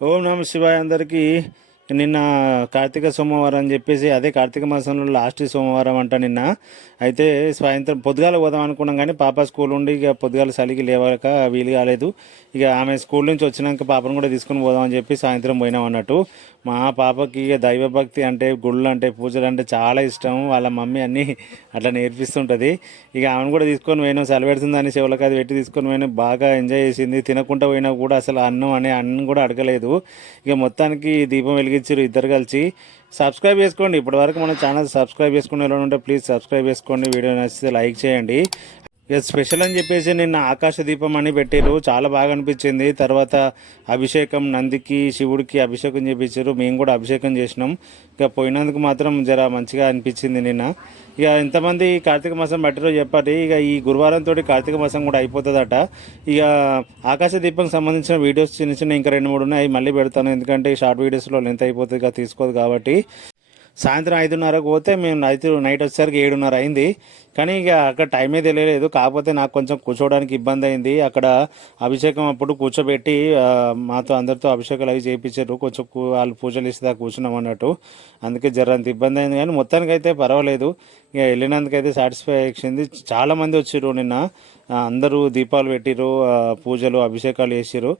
ఓం నమ శివాయ అందరికీ. నిన్న కార్తీక సోమవారం అని చెప్పేసి అదే కార్తీక మాసంలో లాస్ట్ సోమవారం అంట నిన్న. అయితే సాయంత్రం పొద్దుగాల పోదాం అనుకున్నాం కానీ పాప స్కూల్ ఉండి ఇక పొద్దుగాల చలికి లేవక వీలు కాలేదు. ఇక ఆమె స్కూల్ నుంచి వచ్చినాక పాపను కూడా తీసుకుని పోదామని చెప్పి సాయంత్రం పోయినాం అన్నట్టు. మా పాపకి ఇక దైవభక్తి అంటే గుళ్ళు అంటే పూజలు అంటే చాలా ఇష్టం. వాళ్ళ మమ్మీ అన్నీ అట్లా నేర్పిస్తుంటుంది. ఇక ఆమెను కూడా తీసుకొని పోయినాం, చలి పెడుతుందని చెవులకు అది పెట్టి తీసుకొని పోయినా. బాగా ఎంజాయ్ చేసింది. తినకుండా పోయినా కూడా అసలు అన్నం కూడా అడగలేదు. ఇక మొత్తానికి దీపం వెలిగించారు ఇద్దరు కలిసి. సబ్స్క్రైబ్ చేసుకోండి. ఇప్పటివరకు మన ఛానల్ సబ్స్క్రైబ్ చేసుకునే ఉంటే ప్లీజ్ సబ్స్క్రైబ్ చేసుకోండి. వీడియో నచ్చితే లైక్ చేయండి. ఇక స్పెషల్ అని చెప్పేసి నిన్న ఆకాశ దీపం అని పెట్టారు, చాలా బాగా అనిపించింది. తర్వాత అభిషేకం, నందికి శివుడికి అభిషేకం చేయించారు. మేము కూడా అభిషేకం చేసినాం. ఇక పోయినందుకు మాత్రం జర మంచిగా అనిపించింది నిన్న. ఇక ఎంతమంది కార్తీక మాసం పట్టిరో చెప్పండి. ఇక ఈ గురువారంతో కార్తీక మాసం కూడా అయిపోతుందట. ఇక ఆకాశ దీపం సంబంధించిన వీడియోస్ చిన్న చిన్న ఇంకా 2-3 ఉన్నాయి, మళ్ళీ పెడతాను. ఎందుకంటే ఈ షార్ట్ వీడియోస్లో లెంత్ అయిపోతుంది, ఇక తీసుకోదు కాబట్టి. సాయంత్రం 5:30కు పోతే మేము నైట్ వచ్చేసరికి 7:30 అయింది. కానీ ఇక అక్కడ టైమే తెలియలేదు. కాకపోతే నాకు కొంచెం కూర్చోవడానికి ఇబ్బంది అయింది. అక్కడ అభిషేకం అప్పుడు కూర్చోబెట్టి మాతో అందరితో అభిషేకాలు అవి చేయించారు. కొంచెం వాళ్ళు పూజలు ఇస్తే కూర్చున్నాం అన్నట్టు. అందుకే జరంత ఇబ్బంది అయింది. కానీ మొత్తానికి అయితే పర్వాలేదు. ఇక వెళ్ళినందుకైతే సాటిస్ఫై అయింది. చాలామంది వచ్చారు నిన్న. అందరూ దీపాలు పెట్టిరు, పూజలు అభిషేకాలు చేసిరు.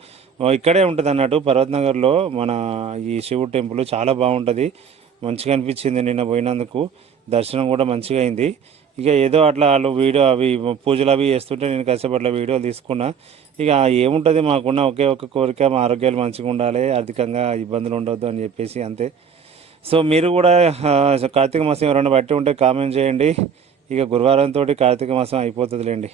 ఇక్కడే ఉంటుంది అన్నట్టు పర్వతనగర్లో మన ఈ శివుడు టెంపుల్ చాలా బాగుంటుంది. మంచిగా అనిపించింది నిన్న పోయినందుకు. దర్శనం కూడా మంచిగా అయింది. ఇక ఏదో అట్లా వాళ్ళు వీడియో అవి పూజలు అవి చేస్తుంటే నేను కాసేపట్ల వీడియోలు తీసుకున్నా. ఇక ఏముంటుంది, మాకున్న ఒకే ఒక కోరిక మా ఆరోగ్యాలు మంచిగా ఉండాలి, ఆర్థికంగా ఇబ్బందులు ఉండొద్దు అని చెప్పేసి అంతే. సో మీరు కూడా కార్తీక మాసం ఎవరైనా బట్టి ఉంటే కామెంట్ చేయండి. ఇక గురువారంతో కార్తీక మాసం అయిపోతుందిలేండి.